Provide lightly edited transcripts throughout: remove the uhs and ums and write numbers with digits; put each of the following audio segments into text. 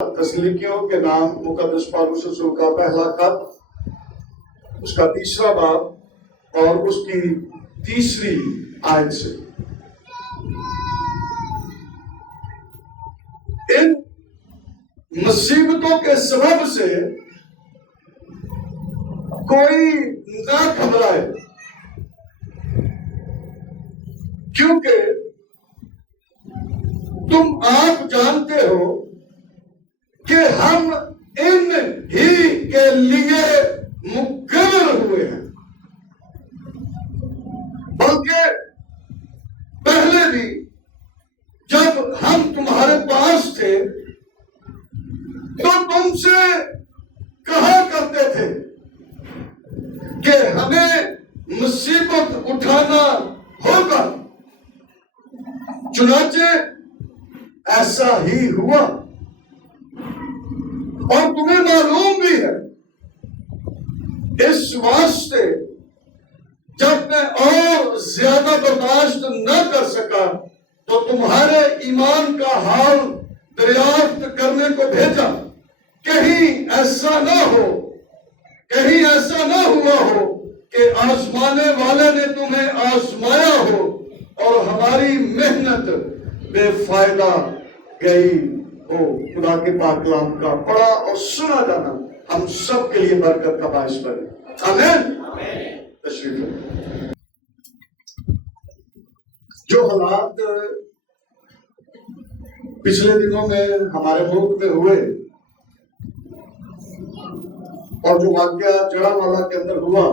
تسلیکیوں کے نام مقدس پالوس رسول کا پہلا خط، اس کا 3 باب اور اس کی 3 آیت سے ان مصیبتوں کے سبب سے کوئی نہ گھبرائے، کیونکہ تم آپ جانتے ہو کہ ہم ان ہی کے لیے مقرر ہوئے ہیں، بلکہ پہلے بھی جب ہم تمہارے پاس تھے تو تم سے کہا کرتے تھے کہ ہمیں مصیبت اٹھانا ہوگا، چنانچہ ایسا ہی ہوا، اور تمہیں معلوم بھی ہے۔ اس واسطے جب میں اور زیادہ برداشت نہ کر سکا تو تمہارے ایمان کا حال دریافت کرنے کو بھیجا، کہیں ایسا نہ ہوا ہو کہ آزمانے والے نے تمہیں آزمایا ہو اور ہماری محنت بے فائدہ گئی ہو۔ خدا کے پاک کلام کا پڑھا اور سنا جانا ہم سب کے لیے برکت کا باعث بنے۔ آمین۔ تشریف لیں۔ جو حالات پچھلے دنوں میں ہمارے ملک میں ہوئے اور جو واقعہ جڑا والا کے اندر ہوا،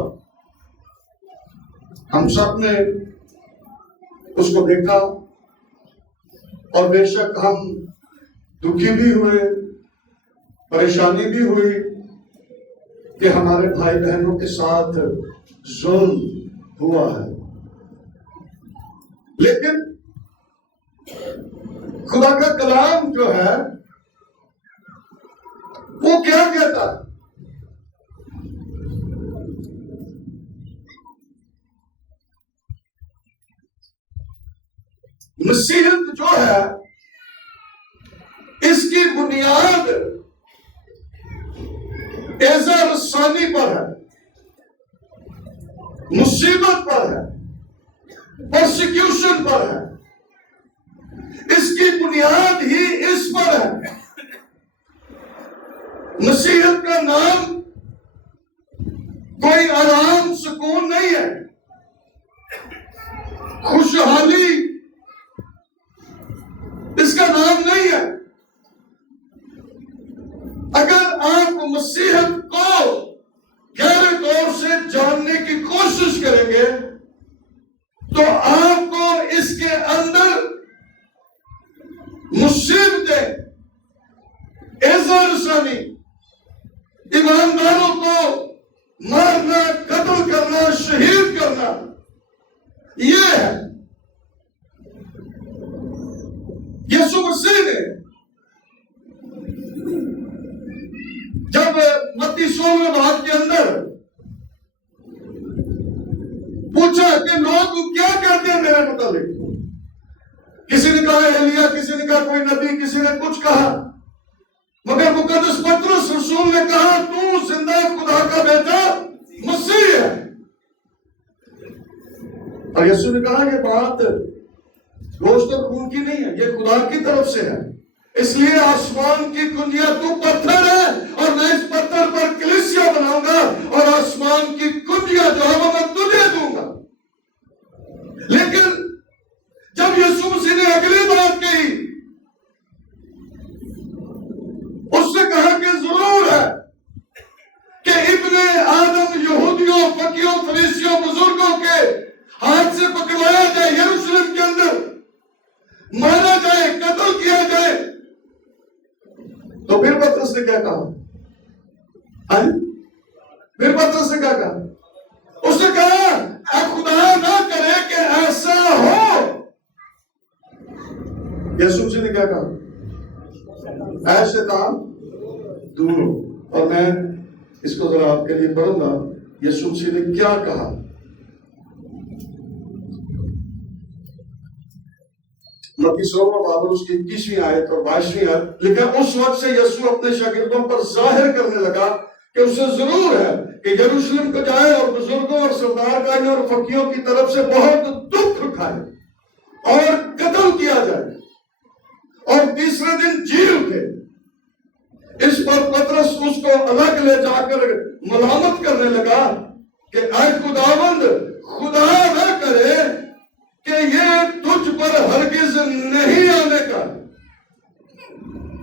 ہم سب نے اس کو دیکھا اور بے شک ہم دکھی بھی ہوئے، پریشانی بھی ہوئی کہ ہمارے بھائی بہنوں کے ساتھ ظلم ہوا ہے، لیکن خدا کا کلام جو ہے وہ کیا کہتا ہے؟ مسیحیت جو ہے اس کی بنیاد اعزا رسانی پر ہے، مصیبت پر ہے، پرسیکیوشن پر ہے، اس کی بنیاد ہی اس پر ہے۔ مسیحیت کا نام کوئی آرام سکون نہیں ہے، خوشحالی اس کا نام نہیں ہے۔ اگر آپ مسیحیت کو گہرے طور سے جاننے کی کوشش کریں گے تو آپ کو اس کے اندر مصیبتیں، اعزا رسانی، ایمانداروں کو مارنا، قتل کرنا، شہید کرنا، یہ ہے۔ یسوع مسیح نے جب متی 16 باب کے اندر پوچھا کہ لوگ کیا کہتے ہیں میرے متعلق، کسی نے کہا ایلیا، کسی نے کہا کوئی نبی، کسی نے کچھ کہا، مگر مقدس پطرس رسول نے کہا تو زندہ خدا کا بیٹا مسیح ہے۔ اور یسوع نے کہا یہ بات گوشت اور خون کی نہیں ہے، یہ خدا کی طرف سے ہے، اس لیے آسمان کی کنجیاں تو پتھر ہے اور میں اس پتھر پر کلیسیا بناؤں گا اور آسمان کی کنجیاں جو ہے وہ میں تجھے دوں گا۔ لیکن جب یسوع مسیح نے اگلی بات کہی، اس نے کہا کہ ضرور ہے کہ ابن آدم یہودیوں، فقیوں، فریسیوں، بزرگوں کے ہاتھ سے پکڑوایا جائے، یروشلم کے اندر مارا جائے، قتل کیا جائے۔ تو پھر پطرس نے کیا کہا؟ پھر پطرس نے کیا کہا؟ اس نے کہا اے خدا نہ کرے کہ ایسا ہو۔ یسوع نے کیا کہا؟ اے شیطان دور ہو۔ اور میں اس کو ذرا آپ کے لیے پڑھوں گا، یسوع نے کیا کہا۔ متی 16واں باب اس کی 21ویں آیت اور 22ویں آیت لکھا اس وقت سے یسوع اپنے شاگردوں پر ظاہر کرنے لگا کہ اسے ضرور ہے کہ یروشلم کو جائے اور بزرگوں اور سردار کائنوں اور فقیوں کی طرف سے بہت دکھ اٹھائے اور قتل کیا جائے اور تیسرے دن جی اٹھے۔ اس پر پطرس اس کو الگ لے جا کر ملامت کرنے لگا کہ اے خداوند، خدا نہ کرے کہ یہ تجھ پر ہرگز نہیں آنے کا۔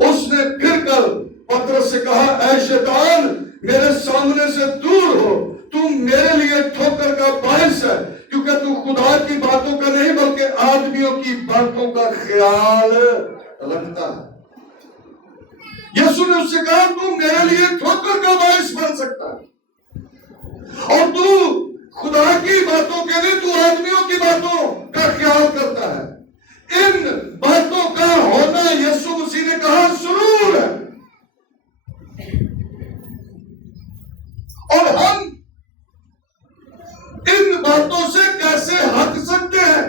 اس نے پھر کر پطرس سے کہا اے شیطان، میرے سامنے سے دور ہو، تو میرے لیے ٹھوکر کا باعث ہے، کیونکہ تو خدا کی باتوں کا نہیں بلکہ آدمیوں کی باتوں کا خیال رکھتا ہے۔ یسوع نے اس سے کہا تو میرے لیے ٹھوکر کا باعث بن سکتا ہے اور تو خدا کی باتوں کے لیے تو آدمیوں کی باتوں کا خیال کرتا ہے۔ ان باتوں کا ہونا یسوع مسیح نے کہا ضرور ہے، اور ہم ان باتوں سے کیسے ہٹ سکتے ہیں،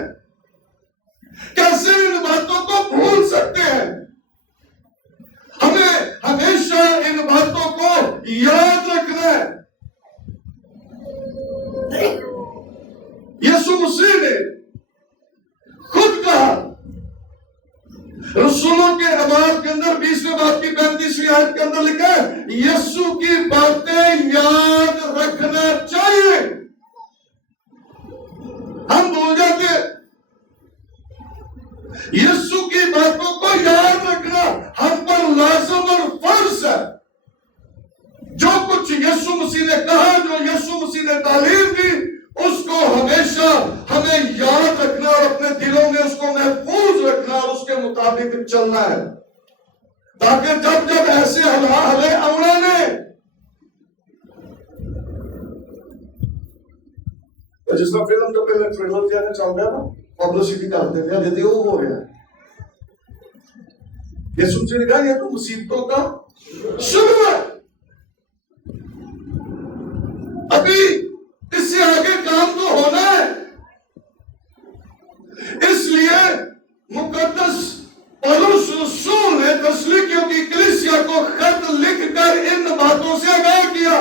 کیسے ان باتوں کو بھول سکتے ہیں؟ ہمیں ہمیشہ ان باتوں کو یاد رکھنا ہے۔ یسوع مسیح نے خود کہا رسولوں کے اعمال کے اندر 20ویں باب کی 35ویں آیت کے اندر لکھا ہے یسوع کی باتیں یاد رکھنا چاہیے۔ ہم بھول جاتے ہیں۔ یسوع کی باتوں کو یاد رکھنا ہم پر لازم اور فرض ہے۔ جو کچھ یسوع مسیح نے کہا، جو یسوع مسیح نے تعلیم دی، اس کو ہمیشہ ہمیں یاد رکھنا اور اپنے دلوں میں اس کو محفوظ رکھنا اور اس کے مطابق چلنا ہے، تاکہ جب جب ایسے حالے آنے نے جس طرح فلم جو پہلے ٹریلر جانے چل رہا ہے نا، پبلسٹی کرتے ہیں جیسے وہ ہو رہا ہے۔ یسوع مسیح نے کہا یہ تو مصیبتوں کا شروع ہے، ابھی اس سے آگے کام تو ہونا ہے۔ اس لیے مقدس پولس رسول نے تسلیکیوں کی کلیسیا کو خط لکھ کر ان باتوں سے آگاہ کیا۔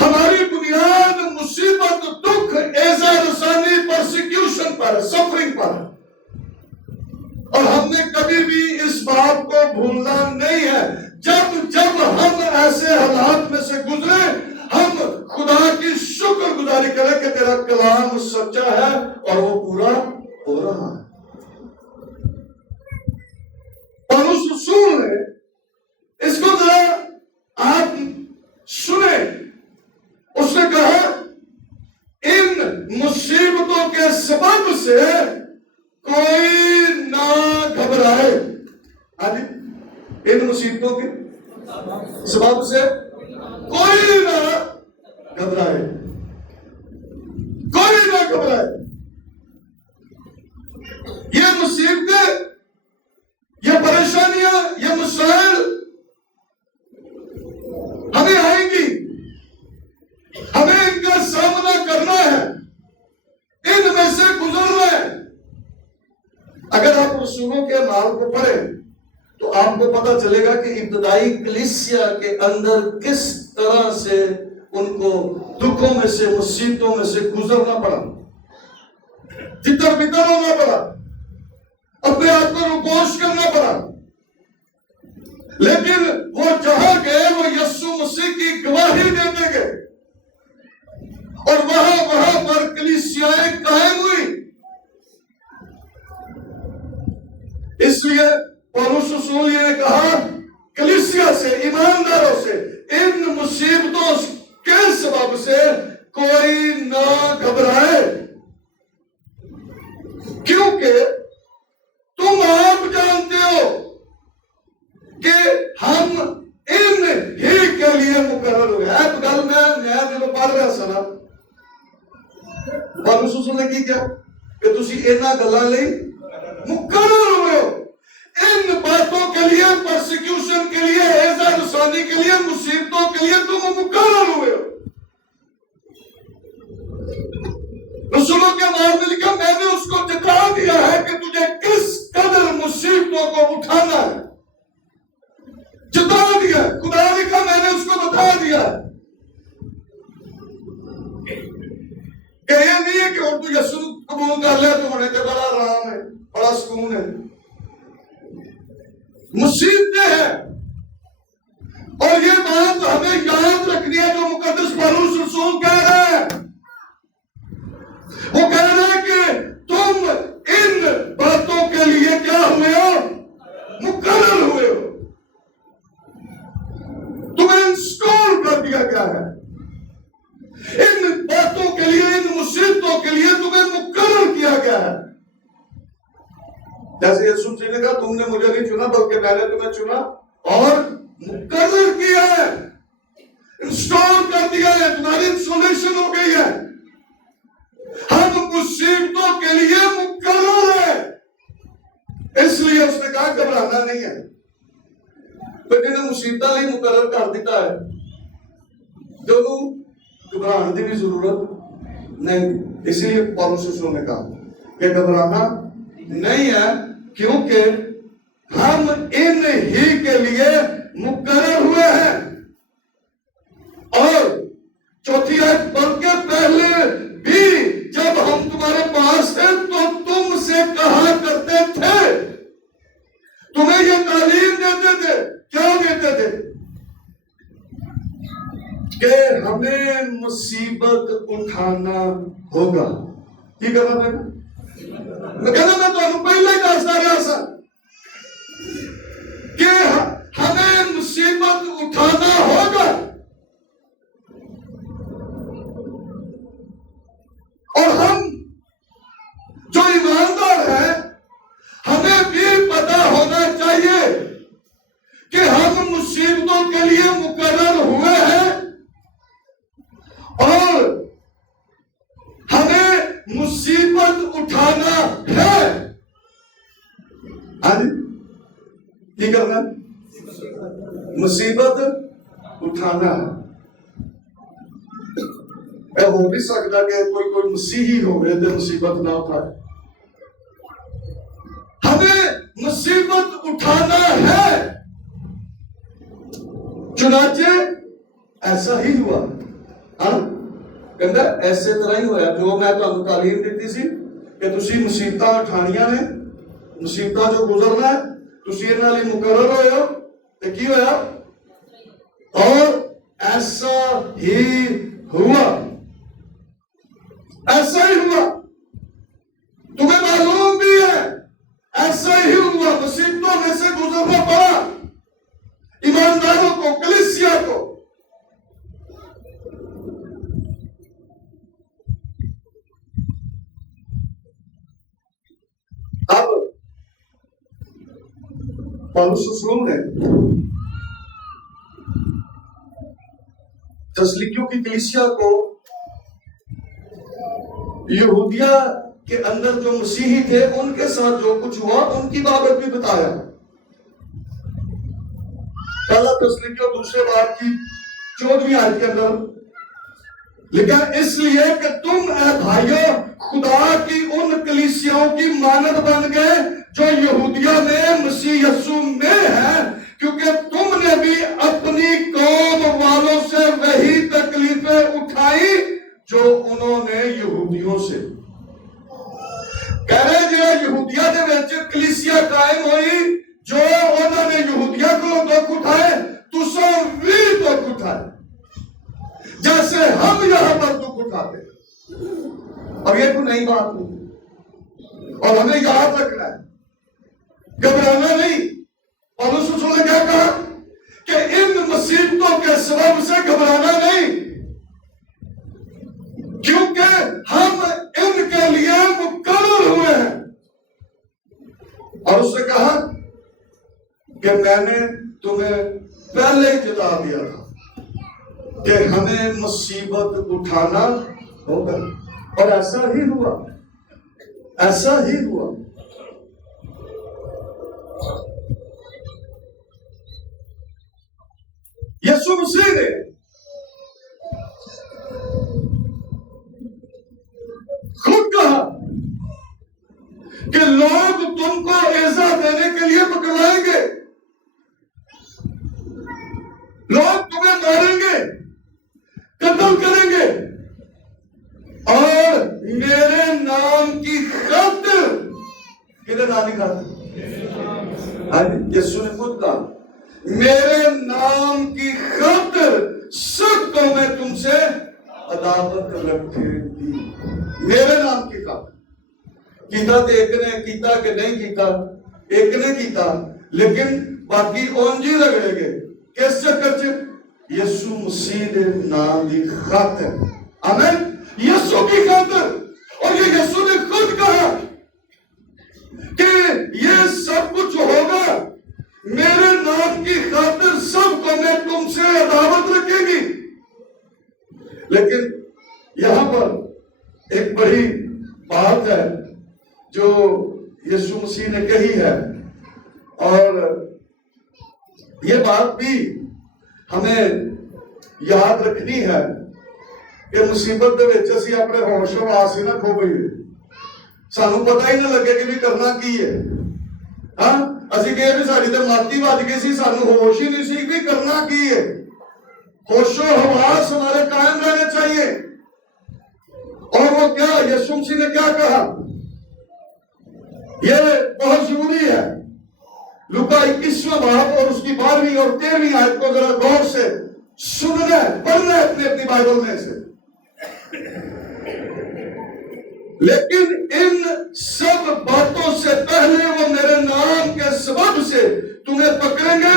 ہماری بنیاد مصیبت، دکھ، ایذا رسانی، پرسیکیوشن پر، سفرنگ پر، اور ہم نے کبھی بھی اس بات کو بھولنا نہیں ہے۔ جب جب ہم ایسے حالات میں سے گزرے، ہم خدا کی شکر گزاری کریں کہ تیرا کلام سچا ہے اور وہ پورا ہو رہا ہے۔ پولس رسول نے اس کو ذرا آپ سنیں، اس نے کہا ان مصیبتوں کے سبب سے کوئی نہ گھبرائے۔ ان مصیبتوں کے سبب سے کوئی نہ گھبرائے، کوئی نہ گھبرائے۔ یہ مصیبتیں، یہ پریشانیاں، یہ مسائل ہمیں آئیں گی، ہمیں ان کا سامنا کرنا ہے، ان میں سے گزرنا ہے۔ اگر آپ رسولوں کے اعمال کو پڑھیں تو آپ کو پتا چلے گا کہ ابتدائی کلیسیا کے اندر کس طرح سے ان کو دکھوں میں سے، مصیبتوں میں سے گزرنا پڑا، تتر بتر ہونا پڑا، اپنے آپ کو روپوش کرنا پڑا، لیکن وہ جہاں گئے وہ یسوع مسیح کی گواہی دیتے گئے اور وہاں پر کلیسیائیں قائم ہوئی۔ اس لیے پولس رسول نے کہا کلیسیا سے، ایمانداروں سے، ان مصیبتوں کے سبب سے کوئی نہ گھبرائے، کیونکہ تم آپ جانتے ہو کہ ہم ان ہی کے لیے مقرر ہوئے ہیں۔ گل میں جب پڑھ رہا سا نا، پولس رسول نے کی کیا کہ تسی انہاں گلاں لئی مقرر ہوئے ہو، ان باتوں کے لیے، پرسیکیوشن کے لیے، ایذا رسانی کے لیے، مصیبتوں کے لیے تم مقرر ہوئے ہو۔ رسولوں کے اعمال میں لکھا میں نے اس کو جتا دیا ہے خدا نے کہا میں نے اس کو بتا دیا کہ یہ نہیں ہے کہ تو یسوع قبول کر لے تو ہونے کے بڑا آرام ہے، بڑا سکون ہے، مصیبتیں ہیں۔ اور یہ بات ہمیں یاد رکھنی ہے جو مقدس پولس رسول کہہ رہے ہیں، وہ کہہ رہے ہیں کہ تم ان باتوں کے لیے کیا ہوئے ہو؟ مقرر ہوئے ہو، تمہیں انسٹال کر دیا گیا ہے، ان باتوں کے لیے، ان مصیبتوں کے لیے تمہیں مقرر کیا گیا ہے۔ جیسے یسوع نے کہا تم نے مجھے نہیں چنا بلکہ میں نے تمہیں چنا اور مقرر کیا ہے، انسٹال کر دیا ہے، تمہاری انسٹالیشن ہو گئی ہے۔ ہم مصیبتوں کے لیے مقرر ہے، اس لیے اس نے کہا گھبرانا نہیں ہے۔ پھر انہیں مصیبتیں نہیں مقرر کر دیتا ہے جو گھبرانے کی بھی ضرورت نہیں۔ اسی لیے پولس رسول نے کہا کہ گھبرانا نہیں ہے کیونکہ ہم ان ہی کے لیے مقرر ہوئے ہیں۔ اور چوتھی آیت، بلکہ پہلے بھی جب ہم تمہارے پاس تھے تو تم سے کہا کرتے تھے، تمہیں یہ تعلیم دیتے تھے، کیا دیتے تھے؟ کہ ہمیں مصیبت اٹھانا ہوگا۔ کی کرنا پڑے گا؟ میں کہنا میں تو پہلے ہی دستا گیا سا کہ ہمیں مصیبت اٹھانا ہوگا، اور ہم جو ایماندار ہیں ہمیں بھی پتا ہونا چاہیے کہ ہم مصیبتوں کے لیے مقرر ہوئے ہیں اور ہمیں مصیبت اٹھانا ہے۔ کی کرنا؟ مصیبت اٹھانا ہے۔ ہو بھی سکتا کہ کوئی مسیحی ہو گئے تو مصیبت نہ اٹھائے، ہمیں مصیبت اٹھانا ہے۔ چنانچہ ایسا ہی ہوا، کہتا ایسے طرح ہی ہوا جو میں تمہیں تعلیم دیتی سی کہ تسی مصیبتاں اٹھانیاں نے، مصیبتاں جو گزرنا ہے تسی انہاں لئی مقرر ہوئے ہو، تے کی ہویا؟ اور ایسا ہی ہوا، ایسا ہی ہوا۔ تمہیں معلوم بھی ہے ایسا ہی ہوا، مصیبتوں میں سے گزرنا پڑا ایمانداروں کو، کلیسیا کو۔ اب پولس رسول نے تسلیکیوں کی کلیسیا کو یہودیہ کے اندر جو مسیحی تھے ان کے ساتھ جو کچھ ہوا ان کی بابت بھی بتایا۔ پہلا تسلیکیوں دوسرے باب کی 14ویں آیت کے اندر لکھا، اس لیے کہ تم اے بھائیو خدا کی ان کلیسیاؤں کی مانند بن گئے جو یہودیہ میں مسیح یسوع میں ہے، کیونکہ تم نے بھی اپنی قوم والوں سے وہی تکلیفیں اٹھائی جو انہوں نے یہودیوں سے۔ کہہ رہے جو یہودیہ دے وچ کلیسیا قائم ہوئی، جو انہوں نے یہودیہ کو دکھ اٹھائے تسوں بھی دکھ اٹھائے جیسے ہم یہاں پر دکھ اٹھاتے ہیں۔ اور یہ کوئی نئی بات نہیں، اور ہمیں یاد رکھنا ہے، گھبرانا نہیں۔ پولس رسول نے کیا کہا کہ ان مصیبتوں کے سبب سے گھبرانا نہیں، کیونکہ ہم ان کے لیے مقرر ہوئے ہیں۔ اور اس نے کہا کہ میں نے تمہیں پہلے ہی جتا دیا تھا کہ ہمیں مصیبت اٹھانا ہوگا، اور ایسا ہی ہوا، ایسا ہی ہوا۔ یسوع مسیح نے خود کہا کہ لوگ تم کو ایذا دینے کے لیے پکڑوائیں گے، قبول کریں گے اور میرے نام کی خاطر، کدھر نام کی خاطر؟ یسوع نے خود کہا میرے نام کی خاطر سب کو میں تم سے عداوت رکھے گی. میرے نام کی خاطر کیتا تو ایک نے کیتا کہ نہیں کیتا، ایک نے کیتا لیکن باقی اونجی رگڑے گئے. کس چکر چ؟ یسوع مسیح دے نام کی خاطر. آمین. یسوع کی خاطر. اور یہ یسوع نے خود کہا کہ یہ سب کچھ ہوگا میرے نام کی خاطر، سب کو میں تم سے عداوت رکھے گی. لیکن یہاں پر ایک بڑی بات ہے جو یسوع مسیح نے کہی ہے، اور یہ بات بھی ہمیں یاد رکھنی ہے کہ مصیبت دے وچ اسی اپنے ہوش و حواس نہ کھو گئے، سانو پتہ ہی نہ لگے کہ بھی کرنا کی ہے. ہاں اسی کہے بھی ساڈی تے ماتی بج گئی سی، سانو ہوش ہی نہیں سی بھی کرنا کی ہے. ہوش و حواس ہمارے قائم رہنے چاہیے. اور وہ کیا یسوع مسیح نے کیا کہا، یہ بہت ضروری ہے. لوکا 21واں باب اور اس کی 12ویں اور 13ویں آیت کو ذرا غور سے سننا ہے، پڑھنا ہے اپنی بائبل میں سے. لیکن ان سب باتوں سے پہلے وہ میرے نام کے سبب سے تمہیں پکڑیں گے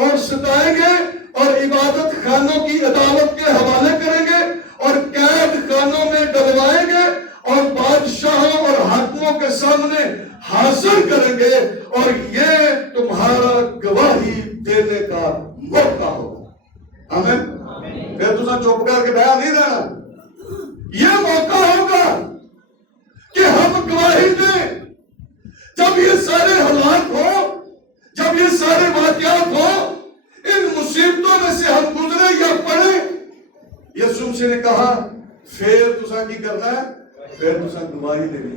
اور ستائیں گے اور عبادت خانوں کی عدالت کے حوالے کریں گے اور قید خانوں میں ڈلوائیں گے اور بادشاہوں اور حاکموں کے سامنے حاضر کریں گے اور یہ تمہارا گواہی دینے کا موقع ہوگا. آمین. پھر تم چپ کر کے بیان نہیں رہنا. یہ موقع ہوگا کہ ہم گواہی دیں. جب یہ سارے حالات ہو، جب یہ سارے واقعات ہو، ان مصیبتوں میں سے ہم گزرے یا پڑے، یسوع مسیح نے کہا پھر تساں کی کرنا ہے، پھر تساں گواہی دینی.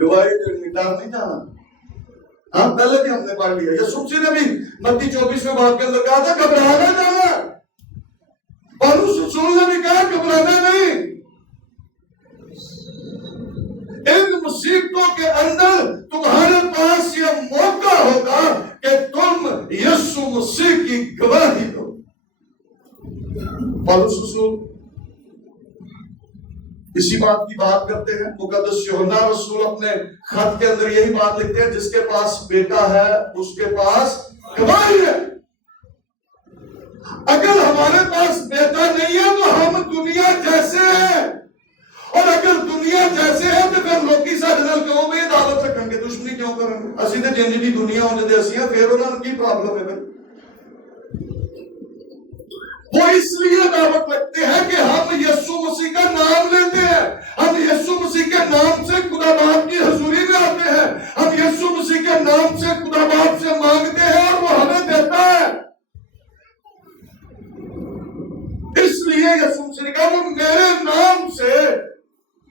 گواہی دینی، ڈر نہیں جانا. ہم پہلے بھی ہم نے پڑھ لیا. یسوع مسیح نے بھی متی 24ویں باب کے اندر کہا تھا گھبرانا جانا. پولس رسول نے بھی کہا گھبرانا نہیں. ان مصیبتوں کے اندر تمہارے پاس یہ موقع ہوگا کہ تم یسوع مسیح کی گواہی دو. پولس رسول اسی بات کی بات کرتے ہیں. مقدس یوحنا رسول اپنے خط کے اندر یہی بات لکھتے ہیں، جس کے پاس بیٹا ہے اس کے پاس گواہی ہے. اگر ہمارے پاس بیٹا نہیں ہے تو ہم دنیا جیسے ہیں، اور اگر دنیا جیسے ہے تو پھر لوکی سارے نال کیوں بھی عدالت رکھیں گے، دشمنی کیوں کریں گے. اسی تے جن دی دنیا ہونے دے اسی ہیں، پھر انہاں نوں کی پرابلم ہے. وہ اس لیے دعوت رکھتے ہیں کہ ہم یسوع مسیح کا نام لیتے ہیں، ہم یسوع مسیح کے نام سے خدا باپ کی حضوری میں آتے ہیں، ہم یسوع مسیح کے نام سے خدا باپ سے مانگتے ہیں اور وہ ہمیں دیتا ہے. اس لیے یسوع مسیح نے کہا وہ میرے نام سے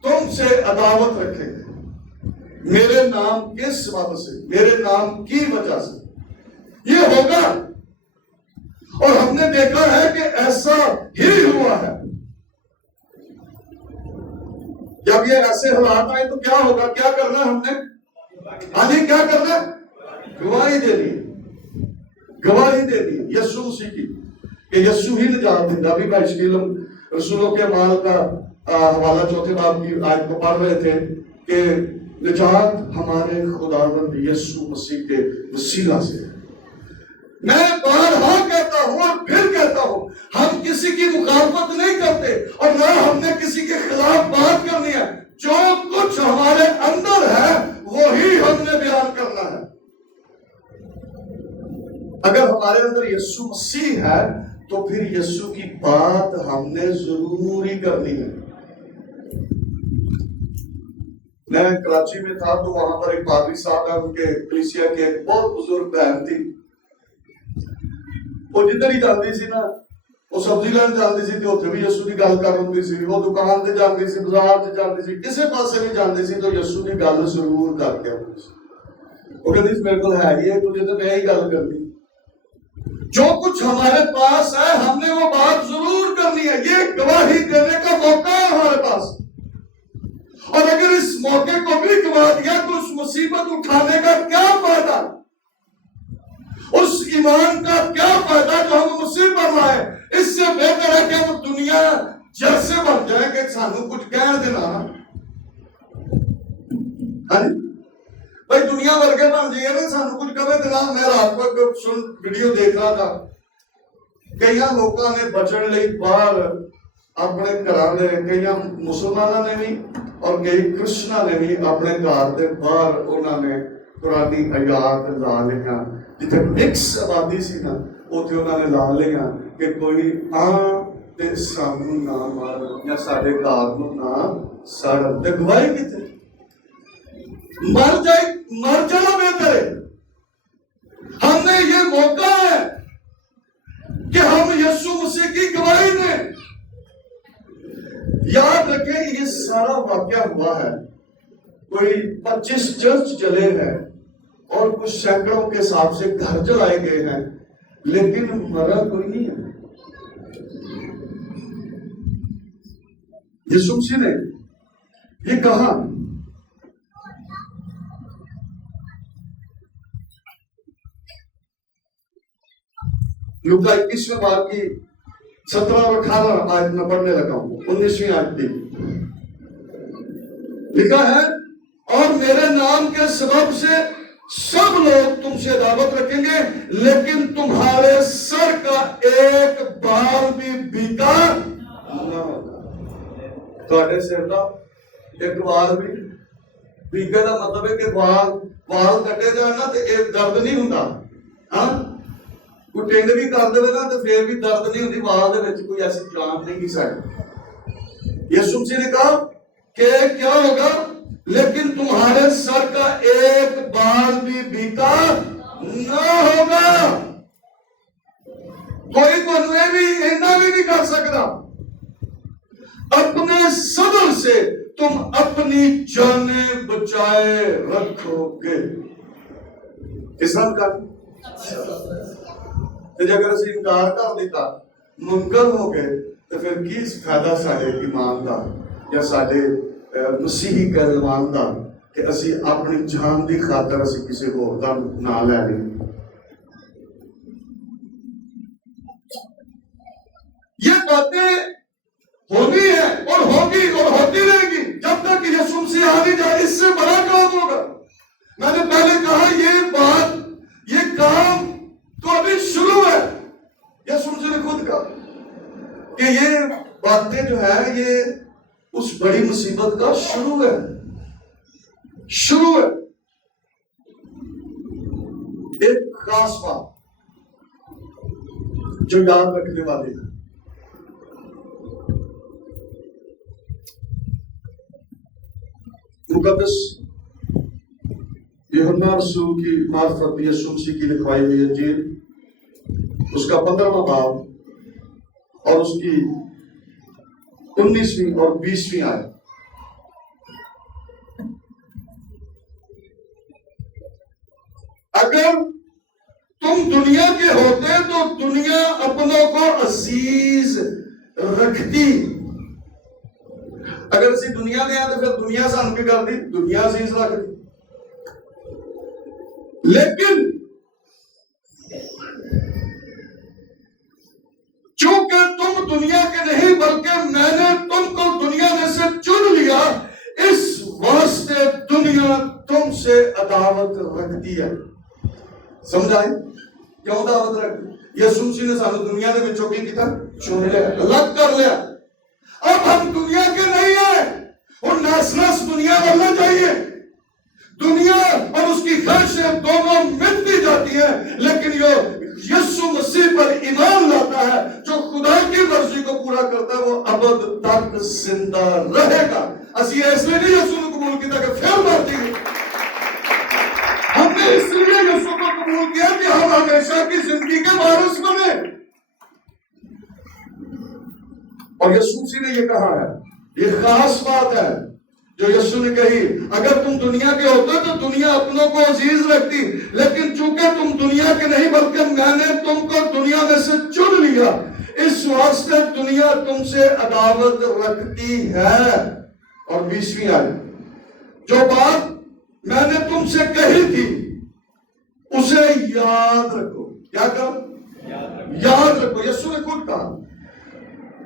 تم سے عداوت رکھیں گے. میرے نام کے سبب سے، میرے نام کی وجہ سے یہ ہوگا. اور ہم نے دیکھا ہے کہ ایسا ہی ہوا ہے. جب یہ ایسے حالات آئے تو کیا ہوگا، کیا کرنا ہے ہم نے؟ ہاں جی، کیا کرنا ہے؟ گواہی دینی. گواہی دینی یسوع مسیح کی کہ یسوع ہی نجات دیتا. ابھی بھائی شکیل رسولوں کے اعمال کا حوالہ 4 باب کی آیت کو پڑھ رہے تھے کہ نجات ہمارے خداوند یسوع مسیح کے وسیلہ سے ہے. میں بارہا کہتا ہوں اور پھر کہتا ہوں، ہم کسی کی مخالفت نہیں کرتے اور نہ ہم نے کسی کے خلاف بات کرنی ہے. جو کچھ ہمارے اندر ہے وہی ہم نے بیان کرنا ہے. اگر ہمارے اندر یسوع مسیح ہے تو پھر یسوع کی بات ہم نے ضروری کرنی ہے. میں کراچی میں تھا تو وہاں پر ایک پادری صاحب ہے، ان کے کلیسیا کے ایک بہت بزرگ بہن تھی. وہ جدھر ہی جاندی سی نا، وہ سبزی لین جاندی سی تو اتنے بھی یسوع کی گل کر ہوندی سی. وہ دکان تے جاندی سی، بازار تے جاندی سی، کسے پاسے بھی جاندی سی تو یسوع کی گل ضرور کر کے آندی سی. وہ کہندی سی میرے کول ہے ہی ہے، تجھے تو میں ہی گل کرنی. جو کچھ ہمارے پاس ہے ہم نے وہ بات ضرور کرنی ہے. یہ گواہی دینے کا موقع ہے ہمارے پاس. اور اگر اس موقع کو بھی گوا دیا تو اس مصیبت اٹھانے کا کیا فائدہ؟ اس ایمان کا کیا فائدہ جو ہم مصیبت لائے؟ اس سے بہتر ہے کہ ہم دنیا جیسے بن جائے کہ سانو کچھ کہہ دینا. بھائی دنیا ورگے بن جائیے نا, سانو کچھ کہے دینا. میں رات کو ویڈیو دیکھ رہا تھا, کئی لوگوں نے بچن لئی باہر اپنے گھر دے, کئی مسلمانوں نے بھی اور کئی کرسچنوں نے بھی اپنے گھر دے باہر انہوں نے قرآنی آیات لا لیا. جتنے مکس آبادی سی نا اتنے انہوں نے لا لیا کہ کوئی تے سانو نہ مار یا سارے گھر نہ سڑ. تے گواہی کتنے مر جانا بہتر ہے. ہم نے یہ موقع ہے کہ ہم یسوع مسیح کی گواہی دیں. یاد رکھیں یہ سارا واقعہ ہوا ہے, کوئی 25 چرچ چلے ہیں اور کچھ سینکڑوں کے حساب سے گھر جلائے گئے ہیں, لیکن مرا کوئی نہیں ہے. یسوع مسیح نے یہ کہا لوکا 21 باب کی 17 اور 18 آیت میں پڑھنے لگا ہوں. 19ویں آیت تھی, لکھا ہے اور میرے نام کے سبب سے سب لوگ تم سے دعوت رکھیں گے, لیکن تمہارے سر کا ایک بال بھی بیکا نہ ہوگا. تھوڑے سر کا ایک بال بھی بیکا کا مطلب ہے کہ بال کٹے جائے نا تو ایک درد نہیں ہوتا. ہاں کوئی ٹینڈ بھی کر دے نا تو پھر بھی درد نہیں ہوتی. وال دے وچ کوئی ایسی جان نہیں کی سکتی. یسوع مسیح نے کہا کہ کیا ہوگا, لیکن تمہارے سر کا ایک بال بھی بیکا نہ ہوگا. کوئی تمہیں بھی اینا بھی نہیں کر سکتا. اپنے صبر سے تم اپنی جانیں بچائے رکھو گے. اسلام کا اگر اسی انکار کر دیتا, منکر ہو گئے, تو پھر کی فائدہ سارے ایمان کا یا سارے مسیحی کلمان کا کہ اسی اپنی جان دی خاطر اسی کسی کو نہ لے لیں. یہ باتیں ہونی ہے اور ہوگی اور ہوتی رہے گی جب تک یسوع مسیح آ نہیں جائے. اس سے بڑا کام ہوگا. میں نے پہلے کہا یہ کام تو ابھی شروع ہے. یسوع مسیح نے خود کہا کہ یہ باتیں جو ہے یہ اس بڑی مصیبت کا شروع ہے. ایک خاص بات جو یاد رکھنے والی ہے, مقدس یوحنا رسول کی معرفت یسوع مسیح کی لکھوائی ہوئی انجیل اس کا 15واں باب اور اس کی 19ویں اور 20ویں آیت. اگر تم دنیا کے ہوتے تو دنیا اپنوں کو عزیز رکھتی. اگر اسی دنیا میں آتے پھر دنیا سان کی کرتی, دنیا عزیز رکھتی. لیکن چونکہ تم دنیا کے نہیں بلکہ میں نے تم کو دنیا میں سے چن لیا, اس واسطے دنیا تم سے عداوت رکھتی ہے. سمجھائیں کیوں دعوت رکھتی؟ یسوع مسیح نے سانو دنیا دے وچوں کی کیتا, چن لیا, الگ کر لیا. اب ہم دنیا کے نہیں ہیں اور ناس دنیا بننا چاہیے. دنیا اور اس کی خواہشیں دونوں ملتی جاتی ہیں, لیکن یہ یسوع مسیح پر ایمان لاتا ہے جو خدا کی مرضی کو پورا کرتا ہے وہ ابد تک زندہ رہے گا. اسی اس لیے نہیں یسوع کو قبول کیا کہ پھر مر جائیں گے. ہم نے اس لیے یسوع کو قبول کیا کہ ہم ہمیشہ کی زندگی کے وارث بنے. اور یسوع مسیح نے یہ کہا ہے, یہ خاص بات ہے جو یسوع نے کہی، اگر تم دنیا کے ہوتے تو دنیا اپنوں کو عزیز رکھتی، لیکن چونکہ تم دنیا کے نہیں بلکہ میں نے تم کو دنیا میں سے چن لیا، اس واسطے دنیا تم سے عداوت رکھتی ہے۔ اور 20ویں آیت، جو بات میں نے تم سے کہی تھی اسے یاد رکھو۔ کیا کرو؟ یاد رکھو۔ یسوع نے خود کہا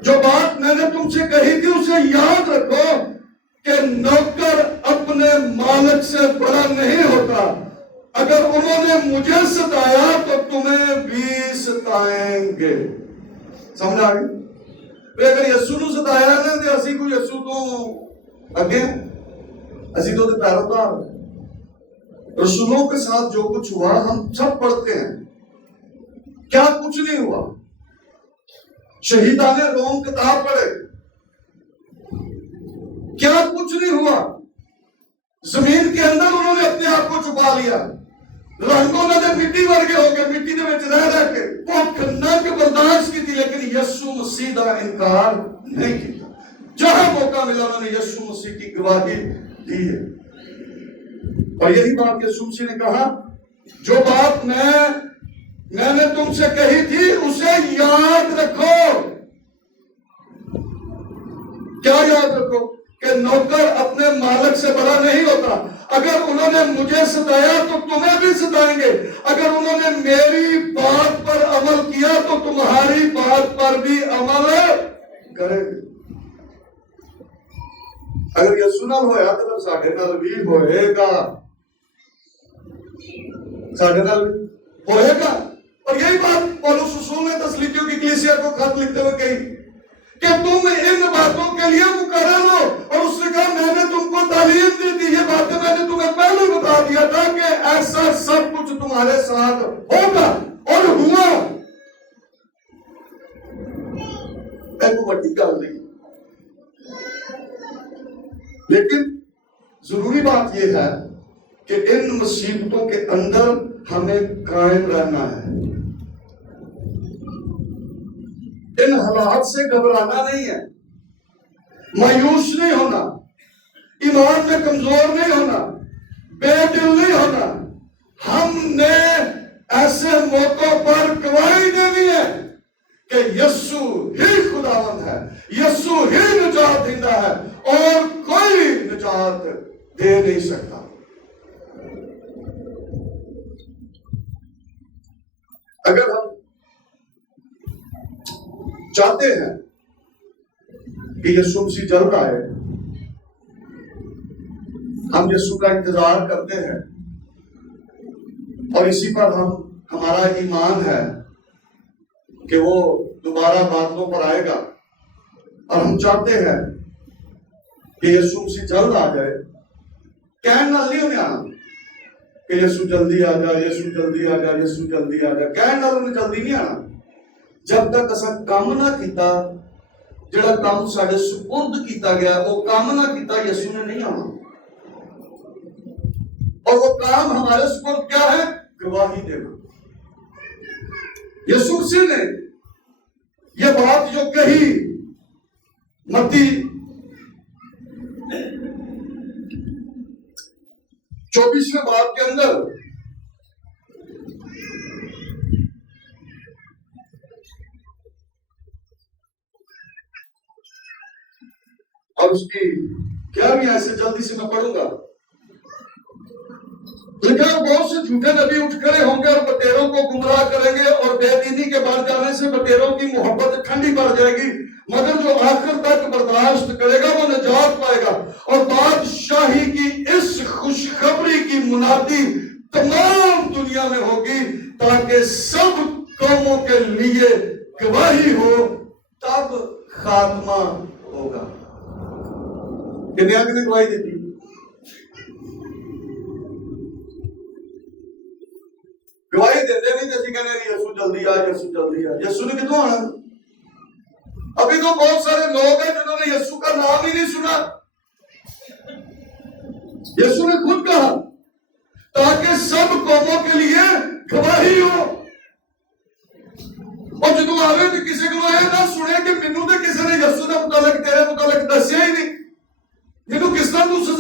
جو بات میں نے تم سے کہی تھی اسے یاد رکھو کہ نوکر اپنے مالک سے بڑا نہیں ہوتا، اگر انہوں نے مجھے ستایا تو تمہیں بھی ستائیں گے۔ سمجھ آ گئی؟ اگر یسوع نے ستایا نا تو اسی کو یسوع تو اگے اسی تو پیروکار۔ رسولوں کے ساتھ جو کچھ ہوا ہم سب پڑھتے ہیں، کیا کچھ نہیں ہوا۔ شہیدان روم کتاب پڑھے، کیا کچھ نہیں ہوا۔ زمین کے اندر انہوں نے اپنے آپ کو چھپا لیا، رنگوں نے مٹی ورگے ہو گئے، مٹی دے وچ رہ کے بہت ننگ برداشت کی تھی، لیکن یسوع مسیح کا انکار نہیں کیا۔ جہاں موقع ملا انہوں نے یسوع مسیح کی گواہی دی ہے۔ اور یہی بات یسوع مسیح نے کہا جو بات میں نے تم سے کہی تھی اسے یاد رکھو۔ کیا یاد رکھو؟ کہ نوکر اپنے مالک سے بڑا نہیں ہوتا، اگر انہوں نے مجھے ستایا تو تمہیں بھی ستائیں گے، اگر انہوں نے میری بات پر عمل کیا تو تمہاری بات پر بھی عمل کریں گے۔ اگر یسوع نال ہویا تو ساڈے نال بھی ہوئے گا، ساڈے نال ہوئے گا۔ اور یہی بات پولس رسول نے تسلیکیوں کی کلیسیا کو خط لکھتے ہوئے کہی کہ تم ان باتوں کے لیے مقرر ہو، اور اس نے کہا میں نے تم کو تعلیم دی تھی، یہ باتیں میں نے تمہیں پہلے بتا دیا تھا کہ ایسا سب کچھ تمہارے ساتھ ہوگا اور ہوا۔ ایک بڑی گل نہیں، لیکن ضروری بات یہ ہے کہ ان مصیبتوں کے اندر ہمیں قائم رہنا ہے، ان حالات سے گھبرانا نہیں ہے، مایوس نہیں ہونا، ایمان میں کمزور نہیں ہونا، بے دل نہیں ہونا۔ ہم نے ایسے موقعوں پر گواہی دینی ہے کہ یسوع ہی خداوند ہے، یسوع ہی نجات دیندا ہے، اور کوئی نجات دے نہیں سکتا۔ اگر ہم چاہتے ہیں کہ یسوع مسیح جلد آئے، ہم یسوع کا انتظار کرتے ہیں اور اسی پر ہمارا ایمان ہے کہ وہ دوبارہ بادلوں پر آئے گا، اور ہم چاہتے ہیں کہ یسوع مسیح جلد آ جائے، کہنے نال نہیں ہونے آنا کہ یسوع جلدی آ جائے، یسوع جلدی آ جائے، یسوع جلدی آ جائے، کہنے نال انہیں جلدی نہیں آنا۔ جب تک اساں کام نہ کیتا، جڑا کام ساڈے سپرد کیتا گیا وہ کام نہ کیتا، یسوع نے نہیں آنا۔ اور وہ کام ہمارے سپرد کیا ہے؟ گواہی دینا۔ یسوع مسیح نے یہ بات جو کہی متی 24ویں باب کے اندر، اور اس کی کیا بھی ایسے جلدی سے میں پڑھوں گا، لکھا بہت سے جھوٹے نبی اٹھ کھڑے ہوں گے اور بٹیروں کو گمراہ کریں گے، اور بے دینی کے بڑھ جانے سے بٹیروں کی محبت ٹھنڈی پڑ جائے گی، مگر جو آخر تک برداشت کرے گا وہ نجات پائے گا۔ اور بادشاہی کی اس خوشخبری کی منادی تمام دنیا میں ہوگی تاکہ سب قوموں کے لیے گواہی ہو، تب خاتمہ ہوگا۔ کتنے گواہی دیتی؟ گواہی دیتے نہیں تو کہنے کہ یسوع جلدی آ، یسوع جلدی آ۔ یسوع نے کتوں آنا؟ ابھی تو بہت سارے لوگ ہیں جنہوں نے یسوع کا نام ہی نہیں سنا۔ یسوع نے خود کہا تاکہ سب قوموں کے لیے گواہی ہو۔ اور جدو آوے تو کسی کو یہ نہ سنے کہ مینوں تے کسی نے یسوع دے متعلق تیرے متعلق دسیا ہی نہیں، مینوں کس طرح تو